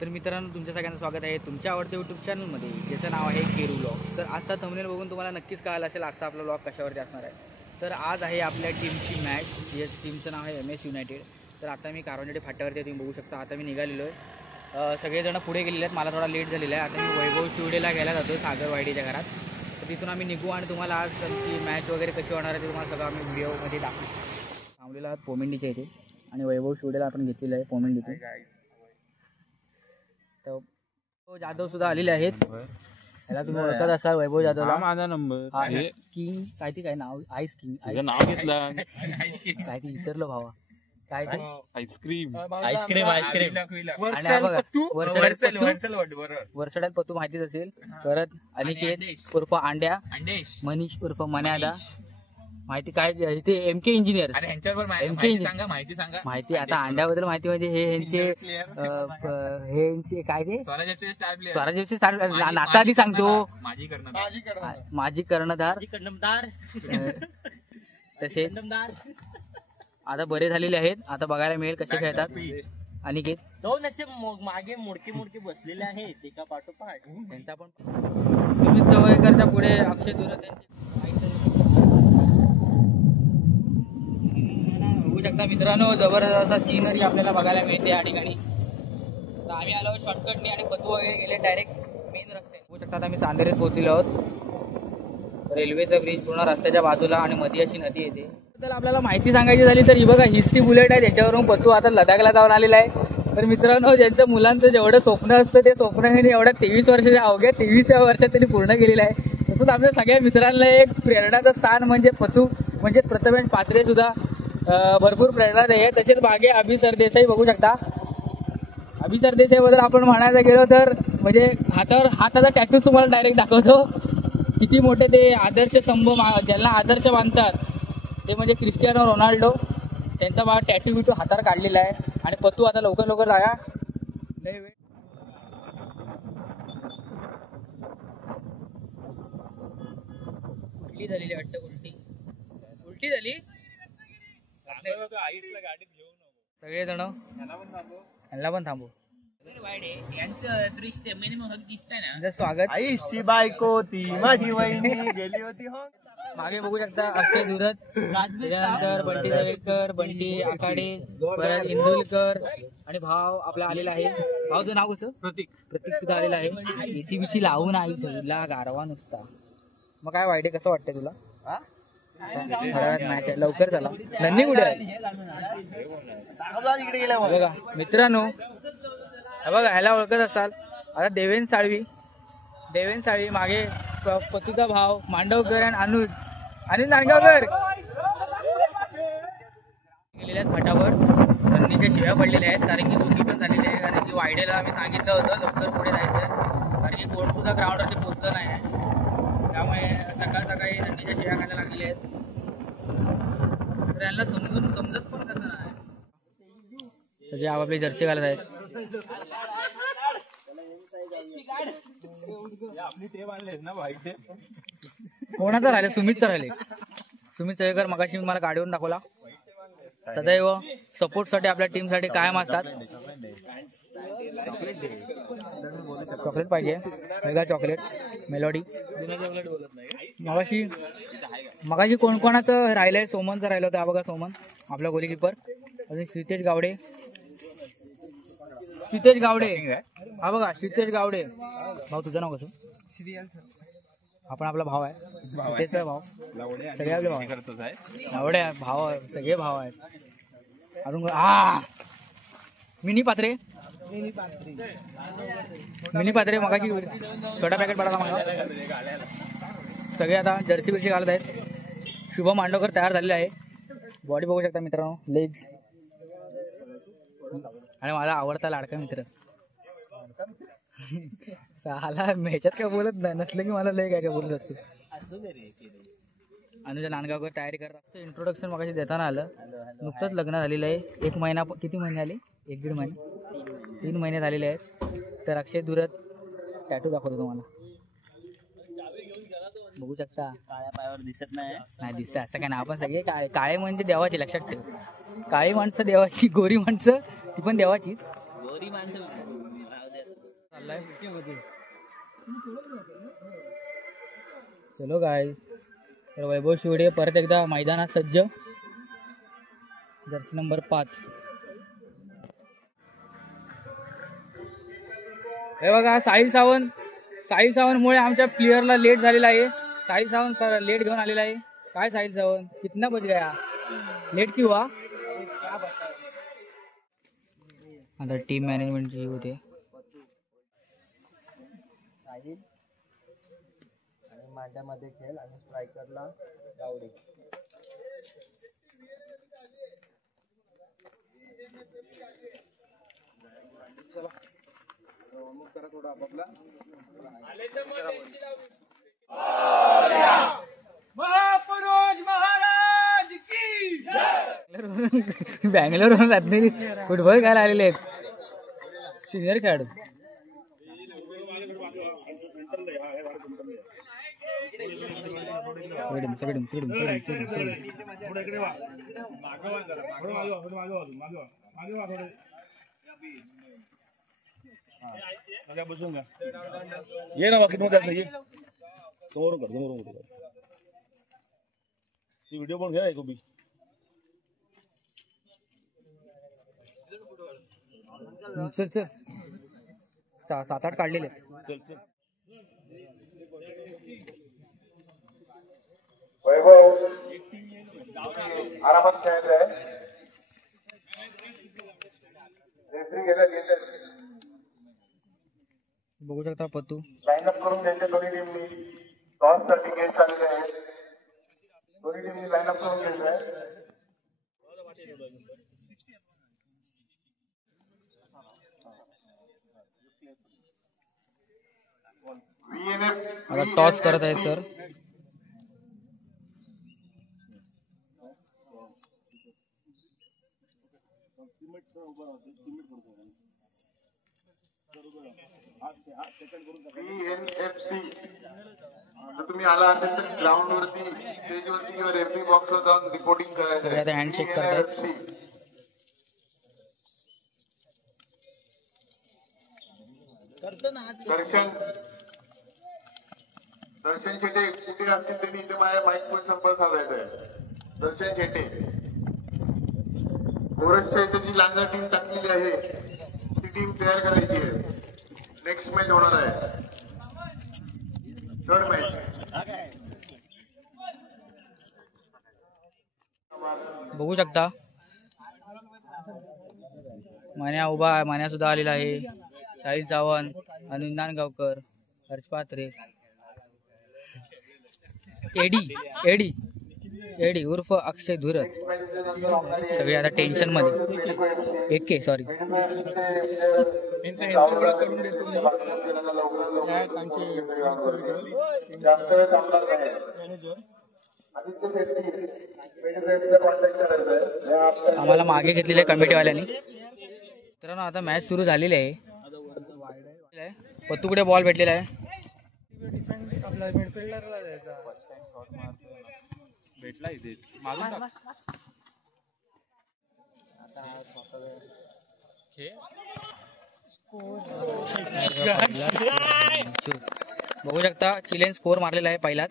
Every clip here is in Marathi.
तर मित्रांनो तुमच्या सगळ्यांचं स्वागत आहे तुमच्या आवडत्या यूट्यूब चॅनलमध्ये ज्याचं नाव आहे केरू व्लॉग। तर आजचा थंबनेल बघून तुम्हाला नक्कीच कळालं असेल आजचा आपला व्लॉग कशावरती असणार आहे। तर आज आहे आपल्या टीमची मॅच, या टीमचं नाव आहे MS युनायटेड। तर आता मी कारंजेवाडी फाट्यावरती तुम्ही बघू शकता। आता मी निघालेलो आहे, सगळेजण पुढे गेलेले आहेत, मला थोडा लेट झालेला आहे। आता मी वैभव शिवडेला घ्यायला जातो सागर वायडीच्या घरात। तर तिथून आम्ही निघू आणि तुम्हाला आज आमची मॅच वगैरे कशी होणार आहे ते तुम्हाला सगळं आम्ही व्हिडिओमध्ये दाखवू। थांबलेला आहात पोमेंडीच्या इथे आणि वैभव शिवडेला आपण घेतलेलं आहे पोमेंडीतून। तर जाधव सुद्धा आलेले आहेत, याला तुम्ही ओळखत असाल वैभव जाधवला। माझा नंबर किंग काय ते काय नाव, आईस किंग नाव घेतलं काय ते विसरलं भावा, काय ते आईस्क्रीम आणि हा बघा वर्षात पत्तू माहितीच असेल। परत अनिकेत उर्फ अंड्या, मनीष उर्फ मन्यादा, माहिती काय इथे MK इंजिनियर, MK इंजिनियर माहिती। आता अंड्याबद्दल माहिती म्हणजे हे यांचे काय ते स्वराज्यचे नाता आधी सांगतो, माझी कर्णधार तसे आता बरे झालेले आहेत। आता बघायला मिळेल कसे खेळतात। अनिकेत दोन असे मागे मोडके बसलेले आहेत एका पाठोपाठ। त्यांचा पण सुमित चवळेकरच्या पुढे अक्षय दुरत बघू शकता मित्रांनो, जबरदस्त असा सीनरी आपल्याला बघायला मिळते या ठिकाणी। तर आम्ही आलो शॉर्टकटने आणि पत्तू वगैरे गेले डायरेक्ट मेन रस्ते। बघू शकता आता आम्ही चांदेरीत पोहोचलो आहोत। रेल्वेचा ब्रिज पूर्ण रस्त्याच्या बाजूला आणि मध्ये अशी नदी येते। तर आपल्याला माहिती सांगायची झाली तर ही बघा हिस्टी बुलेट आहे, त्याच्यावरून पत्तू आता लडाखला जाऊन आलेला आहे। तर मित्रांनो ज्यांचं मुलांचं जेवढं स्वप्न असतं ते स्वप्न हे एवढ्या 23 वर्षाच्या अवघ्या 23व्या वर्षात त्यांनी पूर्ण केलेलं आहे। तसंच आपल्या सगळ्या मित्रांना एक प्रेरणाचं स्थान म्हणजे पत्तू म्हणजे प्रथमेश पात्रे सुद्धा भरपूर प्रेरणादायी आहे। तसेच मागे अभि सरदेसाई बघू शकता। अभि सरदेसाईबद्दल आपण म्हणायला गेलो तर म्हणजे हाताचा टॅटू तुम्हाला डायरेक्ट दाखवतो, किती मोठे ते आदर्श स्तंभ ज्यांना आदर्श मानतात ते म्हणजे क्रिस्टियानो रोनाल्डो, त्यांचा बा टॅटू बिटू हातावर काढलेला आहे। आणि पत्तू आता लवकर जागा लय वेळ उलटी झालेली वाटतं, उलटी झाली सगळेजण, यांना पण थांबू यांचं दृश्य मिनिमम दिसतंय ना। स्वागत आईची बायको ती माझी वहिनी गेली होती हो। मागे बघू शकता अक्षय धुरत, त्याच्यानंतर बंटी जवेकर, बंटी आखाडे, परत इंदुलकर आणि भाव आपला आलेला आहे। भावचं नाव कसं? प्रतीक सुद्धा आलेला आहे। ACBC लावून आई सगळीला गारवा नुसता। मग काय वाईट कसं वाटतंय तुला? थोड्या वेळात मॅच आहे, लवकर चला। नंदी कुठे आहे बघा मित्रांनो, बघा ह्याला ओळखत असाल आता देवेन साळवी मागे पत्तूचा भाव मांडवकर आणि अनुज नांदगावकर गेलेल्या आहेत फाटावर। रन्नीच्या शिव्या पडलेल्या आहेत कारण की चुकी पण झालेली आहे, कारण की वायडेला आम्ही सांगितलं होतं लवकर पुढे जायचं, कारण की कोण सुद्धा ग्राउंडवरती पोहोचलं नाही आहे। त्यामुळे सकाळी रन्नीच्या शिव्या खायला लागलेल्या आहेत। तर यांना समजत पण कसं नाही, सगळे आपापली जर्सी घालत आहेत। कोणाचं राहिले? सुमितचं राहिले। सुमित चवेकर मगाशी मला गाडीवरून दाखवला, सदैव सपोर्टसाठी आपल्या टीमसाठी कायम असतात। चॉकलेट पाहिजे, वेगळा चॉकलेट मेलोडी। मगाशी कोणाचं राहिलंय? सोमनचं राहिलं होतं, हा बघा सोमन आपला गोलीकीपर। अजून क्षितेश गावडे, हा बघा क्षितेश गावडे। भाऊ तुझं नाव कसं? आपण आपला भाव आहे, क्षितेशचा भाव, सगळे आपले भाव गावडे भाव, सगळे भाव आहेत। अजून मिनी पात्रे मगाशी छोटा पॅकेट पडला मला। सगळे आता जर्सी बिर्सी घालत आहेत। शुभम मांडवकर तयार झालेला आहे, बॉडी बघू शकता मित्रांनो, लेग्स आणि माझा आवडता लाडका मित्र साला ह्याच्यात काय बोलत नाही, नसलं की मला लय काय बोलत असतो। अनुज नांदगावकर तयारी करत असतो। इंट्रोडक्शन मगाशी देताना आलं, नुकतंच लग्न झालेलं आहे। 1 महिना, किती महिने आले? 1-1.5 महिने, 3 महिने झालेले आहेत। तर अक्षय धुरत टॅटू दाखवतो तुम्हाला, बघू शकता। काळ्या पायावर दिसत नाही दिसतं असं काय ना, आपण सगळे काळे म्हणजे देवाची, लक्षात ठेव। काळी माणसं देवाची, गोरी माणसं ती पण देवाची। दोरी मांडू राहू दे. चाललाय चलो गाय. तर वैभव शिवडे परत एकदा मैदानात सज्ज. Jersey number 5. हे बघा साहिल सावंत मुळे आमच्या प्लेअरला लेट झालेला आहे. साहिल सावंत लेट घेऊन आलेला आहे. काय साहिल सावंत कितना बज गया लेट क्यों हुआ. आता टीम मॅनेजमेंटची होते. साहिल आणि मांड्यामध्ये खेळ आणि स्ट्रायकरला गावडे. बँगलोरवरून रत्नागिरी फुटबॉल खेळायला आलेले आहेत सिनियर खेळाडू. ये ना बाकी ये समोरून कर व्हिडिओ पण घ्या एक उभी. चल 7-8 काढलेले. चल चल. वैभव आरामात खेळायचं आहे. रेफरी गेले बघू शकता पत्तू लाईनअप करून त्यांच्या दोन्ही टीमनी टॉस साठी गेट आलेले आहेत. दोन्ही टीमनी लाईनअप करून घ्यायचं आहे. आता टॉस करत आहेत सर. VNFC जर तुम्ही आला असेल तर ग्राउंड वरती स्टेज वरती किंवा रेफरी बॉक्स वर जाऊन रिपोर्टिंग करायचं. सगळे आता हँडशेक करतायत. दर्शन शेटे कुठे असतील त्यांनी इथे माझ्या माईकवर संपर्क साधायचा आहे. दर्शन शेटे कोरसच्या इथे जी लांजा टीम टाकलेली आहे ती टीम तयार करायची आहे. नेक्स्ट मॅच होणार आहे. 3rd match. बघू शकता मान्या उभा आहे. मान्या सुद्धा आलेला आहे. साहिल सावंत, अनिल नांदगावकर, हर्ष पात्रे, एडी उर्फ अक्षय धुरत. सगळे आता टेन्शन मध्ये. एके सॉरी आम्हाला मागे घेतलेल्या कमिटीवाल्यांनी. तर आता मॅच सुरू झालेली आहे. पत्तूकडे बॉल भेटलेला आहे. भेटला इथे मारून बघू शकता चिलेन स्कोर मारलेला आहे पहिलाच.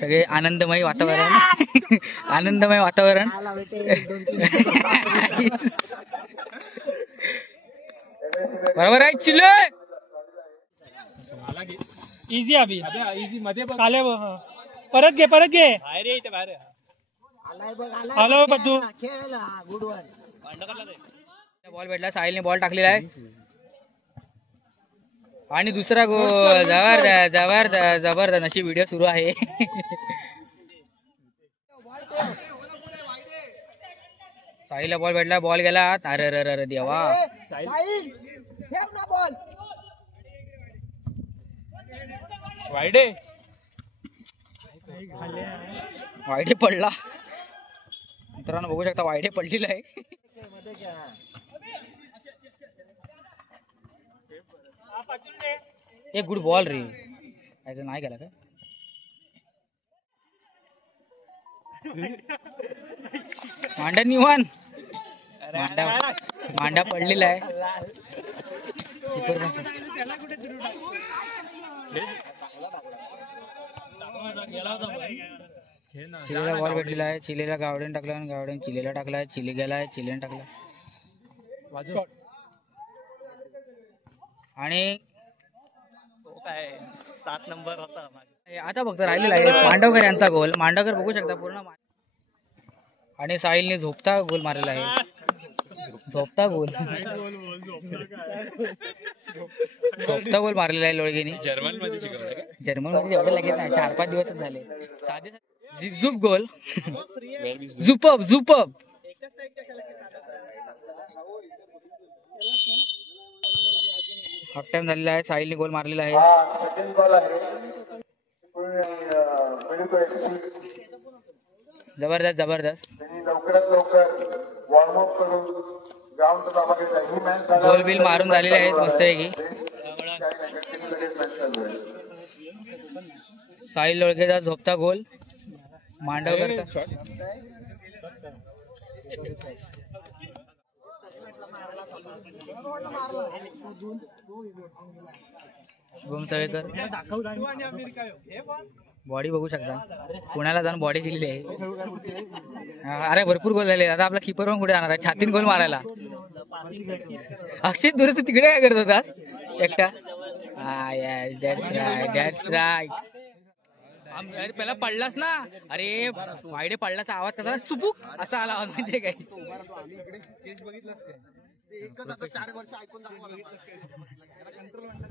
सगळे आनंदमय वातावरण. आनंदमय वातावरण. बरोबर आहे चिले. इझी अभी इझी मध्ये आले. परत घे हॅलो पत्तू. बॉल भेटला. साहिलने बॉल टाकलेला आहे आणि दुसरा गोल. जबरदस्त अशी व्हिडिओ सुरू आहे. साहिलला बॉल भेटला. बॉल गेला. अरे देवा. वायडे पडला. मित्रांनो बघू शकता वायडे पडलेला आहे. एक गुड बॉल रे. नाही गेला का. मांडा निवान. मांडा मांडा पडलेला आहे. चिलेला बॉल भेटलेला आहे. चिलेला गावडेन टाकला आणि गावडेन चिलेला टाकलाय. चिले गेलाय, चिलेने टाकला आणि तो काय 7 नंबर होता. आता फक्त राहिलेला आहे मांडवकर यांचा गोल. मांडवकर बघू शकता पूर्ण आणि साहिलने झोपता गोल मारलेला आहे. झोपता गोल मारलेला आहे लोळगेनी. जर्मन मध्ये एवढं लगेच नाही, 4-5 दिवसच झाले. साधे झुप गोल. झुपअप हाफ टाइम झालेला आहे. साहिलने गोल मारलेला आहे. सेकंड बॉल आहे जबरदस्त त्यांनी लवकरात लवकर वॉर्मअप करून ग्राउंडचा ताबा घेतला. ही मॅच गोल बिल मारून झालेले आहेत मस्तपैकी. साहिल लोळगेचा झोपता गोल. मांडवकरचा शुभम सवेकर बॉडी बघू शकता. पुण्याला जाऊन बॉडी दिलेली आहे. अरे भरपूर गोल झाले. आता आपला किपर पण कुठे जाणार आहे छातीन गोल मारायला. अक्षय दुरे तू तिकडे काय करत होतास एकटा? That's right. पहिला पडलास ना. अरे वाईडे पडलाचा आवाज कसा चुपूक असा आला आवाज माहितीये काय?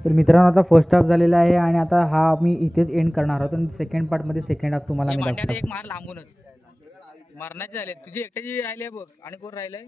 तर मित्रांनो आता फर्स्ट हाफ झालेला आहे आणि आता हा मी इथेच एंड करणार आहोत. सेकंड पार्ट मध्ये सेकंड हाफ तुम्हाला मी दाखवतो. एक मार लांबूनच मारण्याचे झाले. तुझी एकट्याची राहिली आहे बघ आणि कोण राहिलंय?